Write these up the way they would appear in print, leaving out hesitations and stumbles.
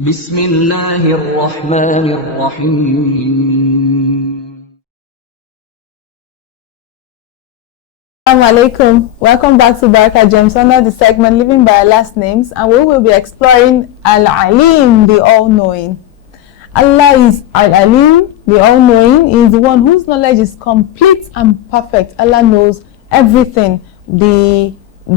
بسم الله الرحمن الرحيم. Assalamu alaikum. Welcome back to Baraka Gems under the segment Living by Allah's Names, and we will be exploring Al-Alim, the All-Knowing. Allah is Al-Alim, the All-Knowing. He is the one whose knowledge is complete and perfect. Allah knows everything, the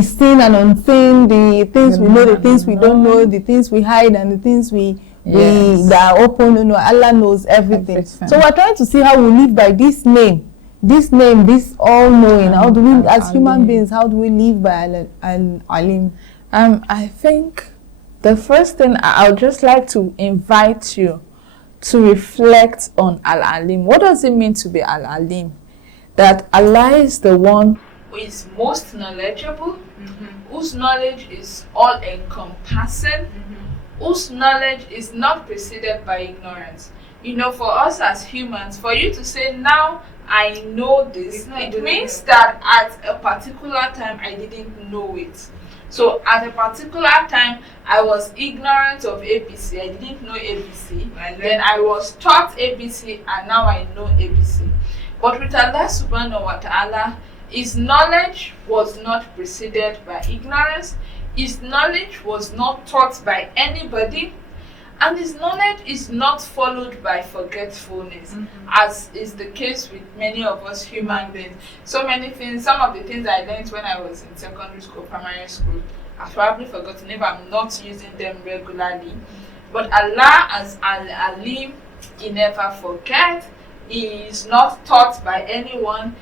seen and unseen, the things we know, the things we don't know, the things we hide, and the things we that are open. You know, Allah knows everything. So we're trying to see how we live by this name. This name, this all-knowing. How do we, as human beings, how do we live by Al-Alim? I think the first thing I would just like to invite you to reflect on Al-Alim. What does it mean to be Al-Alim? That Allah is the one who is most knowledgeable, whose knowledge is all-encompassing, whose knowledge is not preceded by ignorance. You know, for us as humans, for you to say, now I know this, it means that at a particular time I didn't know it. So at a particular time I was ignorant of ABC, I didn't know ABC, then I was taught ABC and now I know ABC. But with Allah subhanahu wa ta'ala, his knowledge was not preceded by ignorance, his knowledge was not taught by anybody, and his knowledge is not followed by forgetfulness, as is the case with many of us human beings. So many things, some of the things I learned when I was in secondary school, primary school, I've probably forgotten if I'm not using them regularly. But Allah as Al-Alim, he never forgets. He is not taught by anyone,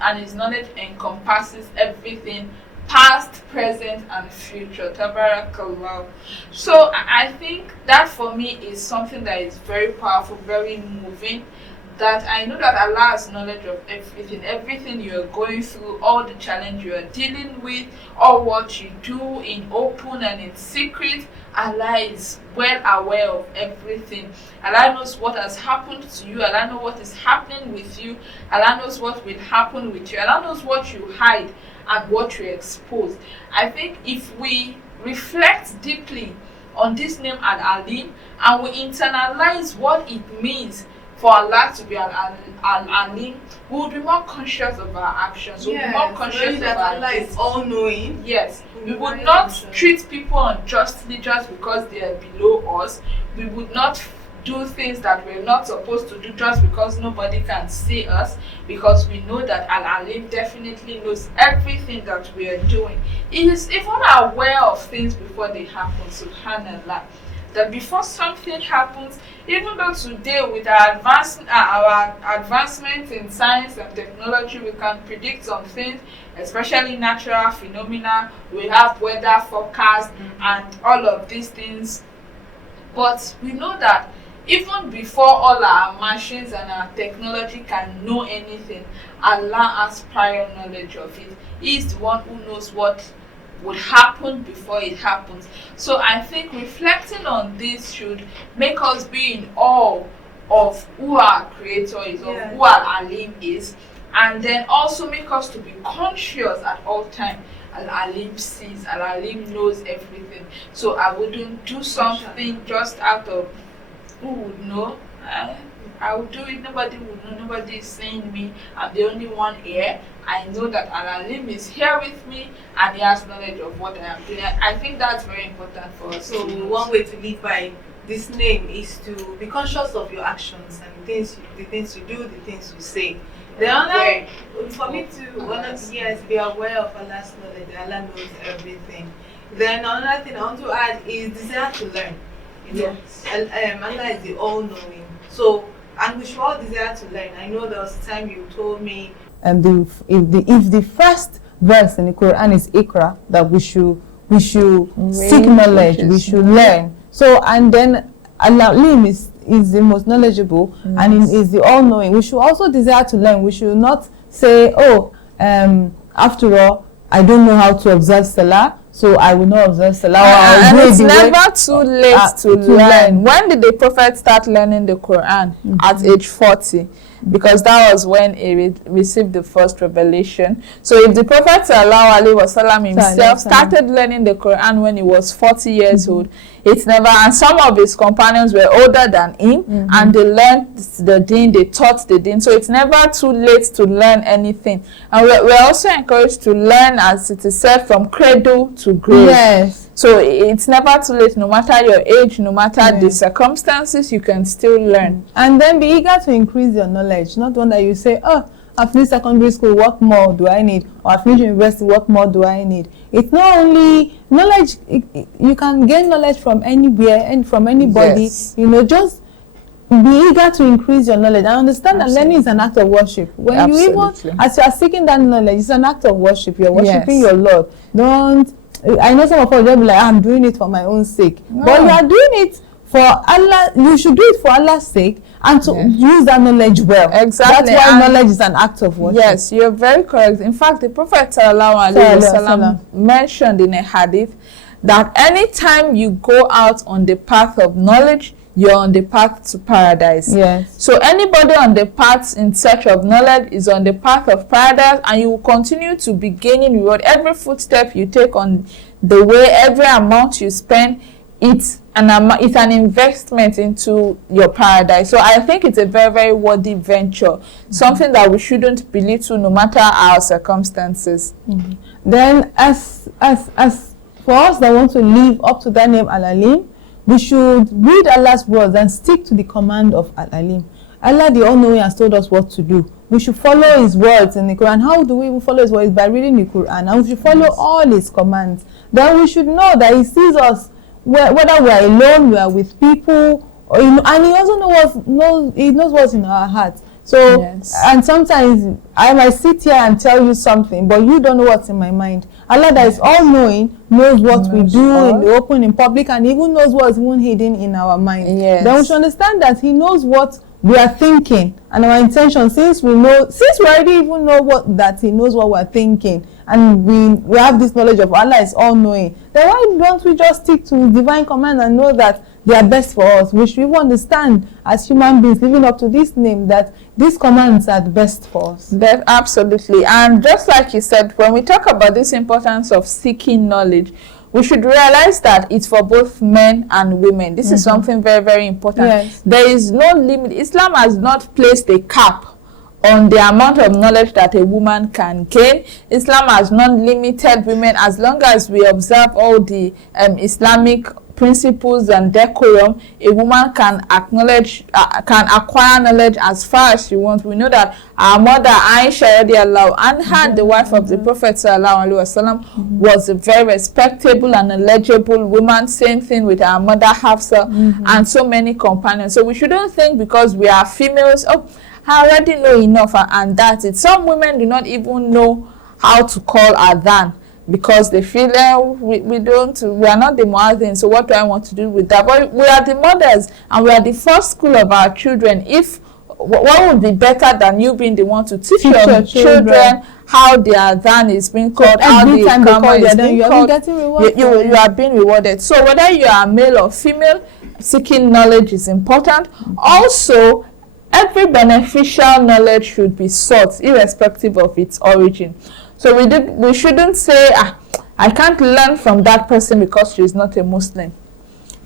and his knowledge encompasses everything, past, present, and future. Tabarakallah. So I think that for me is something that is very powerful, very moving. That I know that Allah has knowledge of everything you are going through, all the challenge you are dealing with, all what you do in open and in secret. Allah is well aware of everything. Allah knows what has happened to you. Allah knows what is happening with you. Allah knows what will happen with you. Allah knows what you hide and what you expose. I think if we reflect deeply on this name Al-Alim and we internalize what it means for Allah to be Al-Alim, we will be more conscious of our actions. We will be more conscious of our Allah is all-knowing. Yes. We would not treat people unjustly just because they are below us. We would not do things that we're not supposed to do just because nobody can see us, because we know that Al-Alim definitely knows everything that we are doing. He is even aware of things before they happen, subhanallah. That before something happens, even though today with our advancement in science and technology, we can predict some things, especially natural phenomena, we have weather forecast and all of these things. But we know that even before all our machines and our technology can know anything, Allah has prior knowledge of it. He is the one who knows what would happen before it happens. So I think reflecting on this should make us be in awe of who our creator is, of who Al-Alim is, and then also make us to be conscious at all times. Al-Alim sees, Al-Alim knows everything. So I wouldn't do something just out of who would know. I would do it, nobody would know, nobody is seeing me, I'm the only one here. I know that Al-Alim is here with me and he has knowledge of what I am doing. I think that's very important for us. So one way to live by this name is to be conscious of your actions and the things you do, the things you say. The other, for me to be aware of Allah's knowledge. Allah knows everything. Then another thing I want to add is desire to learn. You know, Allah is the all-knowing. So, and we should all desire to learn. I know there was a time you told me. And if the first verse in the Quran is Iqra, that we should seek knowledge, we should learn. So, and then Al-Alim is the most knowledgeable, and is the all-knowing. We should also desire to learn. We should not say, after all, I don't know how to observe Salah, so I will not observe Salah. And it's never too late to learn. When did the Prophet start learning the Quran? At age 40. because that was when he received the first revelation. So if the Prophet sallallahu alaihi wasallam himself started learning the Quran when he was 40 years old, it's never, and some of his companions were older than him, and they learned the deen, they taught the deen. So it's never too late to learn anything. And we're also encouraged to learn, as it is said, from cradle to grave. Yes. So it's never too late, no matter your age, no matter the circumstances, you can still learn. And then be eager to increase your knowledge, not one that you say, oh, I finished secondary school, what more do I need? Or I finished university, what more do I need? It's not only knowledge, you can gain knowledge from anywhere and from anybody. Yes. You know, just be eager to increase your knowledge. I understand that learning is an act of worship. When you even, as you are seeking that knowledge, it's an act of worship. You're worshiping your Lord. I know some of us will be like, I'm doing it for my own sake. No. But you are doing it for Allah. You should do it for Allah's sake and to use that knowledge well. Exactly. That's why knowledge is an act of worship. Yes, you're very correct. In fact, the Prophet sallallahu alaihi wasallam mentioned in a hadith that anytime you go out on the path of knowledge, you're on the path to paradise. Yes. So anybody on the path in search of knowledge is on the path of paradise, and you will continue to be gaining reward. Every footstep you take on the way, every amount you spend, it's an investment into your paradise. So I think it's a very, very worthy venture, something that we shouldn't belittle no matter our circumstances. Then as for us that want to live up to that name Al-Alim, we should read Allah's words and stick to the command of Al-Alim. Allah, the All-Knowing, has told us what to do. We should follow His words in the Quran. How do we even follow His words? By reading the Quran. And we should follow all His commands. Then we should know that He sees us, whether we are alone, we are with people, or, and He also knows what's in our hearts. So, and sometimes I might sit here and tell you something, but you don't know what's in my mind. Allah, that is all-knowing, knows what we do in the open, in public, and even knows what's even hidden in our mind. Then we should understand that He knows what we are thinking and our intention. Since we already even know that He knows what we're thinking, and we have this knowledge of Allah is all-knowing, then why don't we just stick to His divine command and know that they are best for us? We should even understand as human beings living up to this name that these commands are the best for us. That absolutely. And just like you said, when we talk about this importance of seeking knowledge, we should realize that it's for both men and women. This is something very, very important. There is no limit. Islam has not placed a cap on the amount of knowledge that a woman can gain. Islam has not limited women. As long as we observe all the Islamic principles and decorum, a woman can acquire knowledge as far as she wants. We know that our mother Aisha radiallahu anha, the wife of the Prophet sallallahu alaihi wasallam, was a very respectable and knowledgeable woman. Same thing with our mother Hafsa and so many companions. So we shouldn't think because we are females, oh, I already know enough and that's it. Some women do not even know how to call adhan, because they feel we are not the muazzin, so what do I want to do with that? But we are the mothers and we are the first school of our children. What would be better than you being the one to teach your children how the adhan is being called, how the Iqamah is being called? You are being rewarded. So whether you are male or female, seeking knowledge is important. Also, every beneficial knowledge should be sought, irrespective of its origin. So we shouldn't say, I can't learn from that person because she's not a Muslim.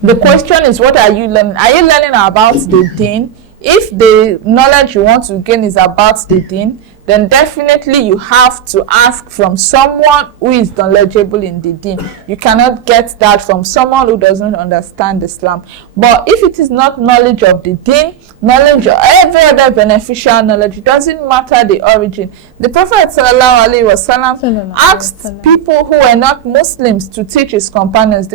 The question is, what are you learning? Are you learning about the deen? If the knowledge you want to gain is about the deen, then definitely you have to ask from someone who is knowledgeable in the deen. You cannot get that from someone who doesn't understand Islam. But if it is not knowledge of the deen, knowledge of every other beneficial knowledge, it doesn't matter the origin. The Prophet ﷺ asked people who were not Muslims to teach his companions.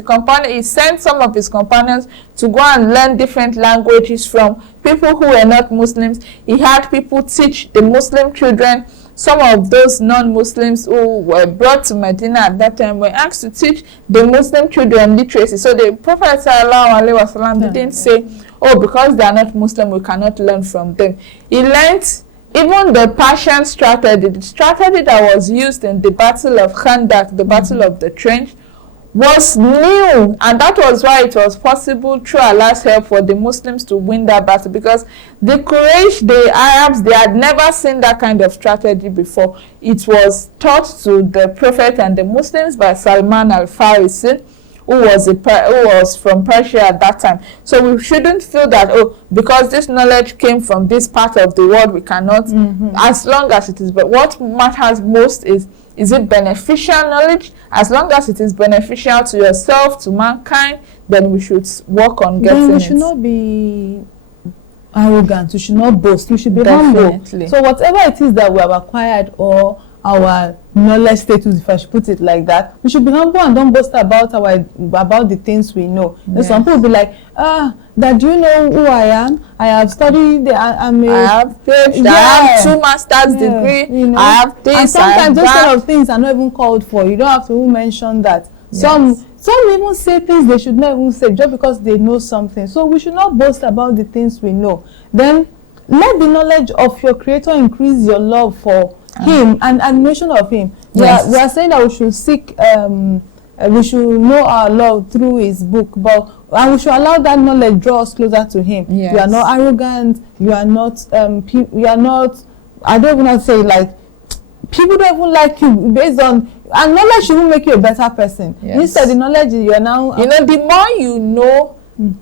He sent some of his companions to go and learn different languages from people who were not Muslims. He had people teach the Muslim children. Some of those non-Muslims who were brought to Medina at that time were asked to teach the Muslim children literacy. So the Prophet ﷺ didn't say, oh, because they are not Muslim, we cannot learn from them. He learned even the Persian strategy, the strategy that was used in the Battle of Khandak, the Battle of the Trench, was new, and that was why it was possible through Allah's help for the Muslims to win that battle, because the Quraysh, the Arabs, they had never seen that kind of strategy before. It was taught to the Prophet and the Muslims by Salman al-Farisi, who was from Persia at that time. So we shouldn't feel that, oh, because this knowledge came from this part of the world, we cannot, as long as it is. But what matters most is it beneficial knowledge? As long as it is beneficial to yourself, to mankind, then we should work on getting it. Then we should not be arrogant, we should not boast, we should be Definitely. humble. So whatever it is that we have acquired, or our knowledge status, if I should put it like that, we should be humble and don't boast about the things we know. Yes. Some people be like, that, do you know who I am? I have studied, I have PhD, I have 2 master's degree, you know. I have this, and sometimes I have those that. kind of things are not even called for. You don't have to mention that. Yes. Some even say things they should not even say just because they know something. So we should not boast about the things we know. Then let the knowledge of your Creator increase your love for Him and admiration of Him. Yes. We are saying that we should seek, we should know our Lord through His book, and we should allow that knowledge draw us closer to Him. Yes. You are not arrogant. You are not. You are not. I don't even want to say, like, people don't even like you based on, and knowledge shouldn't make you a better person. Yes. Instead, the knowledge is, you are now. You know, the more you know,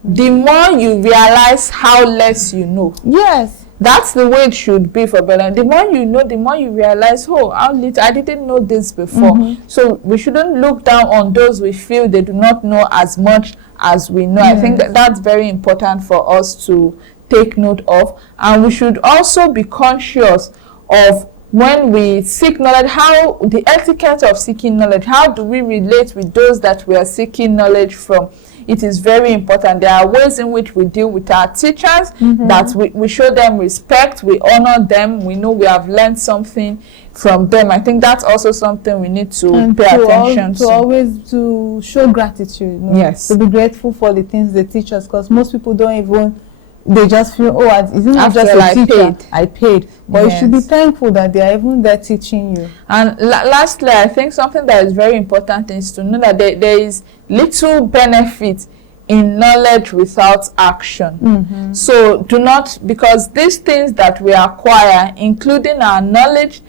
the more you realize how less you know. Yes. That's the way it should be for Bella. The more you know, the more you realize, oh, how little, I didn't know this before. So we shouldn't look down on those we feel they do not know as much as we know. I think that's very important for us to take note of. And we should also be conscious of, when we seek knowledge, how the etiquette of seeking knowledge, how do we relate with those that we are seeking knowledge from? It is very important. There are ways in which we deal with our teachers, that we show them respect, we honor them, we know we have learned something from them. I think that's also something we need to pay attention to. Always to show gratitude. You know? Yes. To be grateful for the things they teach us, because most people don't even, they just feel, oh, isn't it just a teacher? I paid. But you should be thankful that they are even there teaching you. And lastly, I think something that is very important is to know that there is little benefit in knowledge without action. So do not, because these things that we acquire, including our knowledge,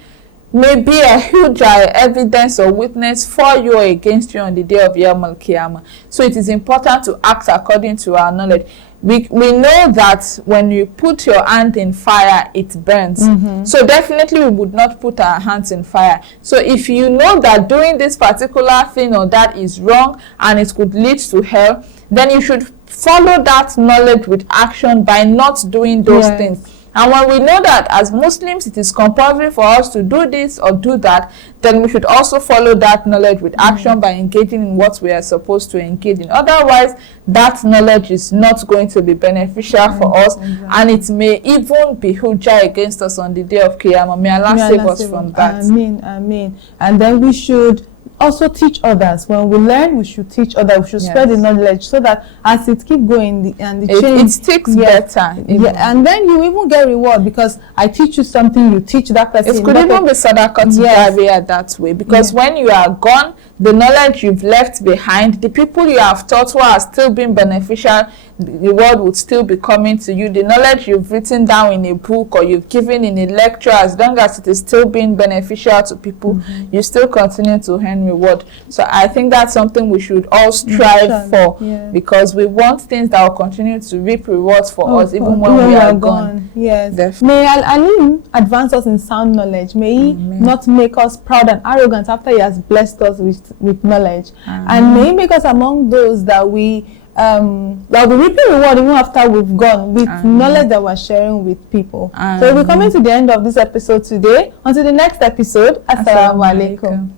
may be a huge evidence or witness for you or against you on the day of Yawm al-Qiyamah. So it is important to act according to our knowledge. We know that when you put your hand in fire, it burns. So definitely we would not put our hands in fire. So if you know that doing this particular thing or that is wrong and it could lead to hell, then you should follow that knowledge with action by not doing those things. And when we know that as Muslims it is compulsory for us to do this or do that, then we should also follow that knowledge with action by engaging in what we are supposed to engage in. Otherwise, that knowledge is not going to be beneficial for us, and it may even be hujjah against us on the day of Qiyamah. May Allah save us from that. Amen, amen. And then we should also teach others. When we learn, we should teach others. We should spread the knowledge, so that as it keep going, and the change, it sticks better. And then you even get reward, because I teach you something, you teach that person. It could even be sadaqah to jariyah that way, because when you are gone, the knowledge you've left behind, the people you have taught who are still being beneficial, the word would still be coming to you. The knowledge you've written down in a book or you've given in a lecture, as long as it is still being beneficial to people, you still continue to earn reward. So I think that's something we should all strive for, because we want things that will continue to reap rewards for us even when we are gone. Yes. Definitely. May Al-Alim advance us in sound knowledge. May He not make us proud and arrogant after He has blessed us with knowledge. And may He make us among those that we that will be reaping reward even after we've gone, with knowledge that we're sharing with people. So we're coming to the end of this episode today. Until the next episode, Assalamu alaikum.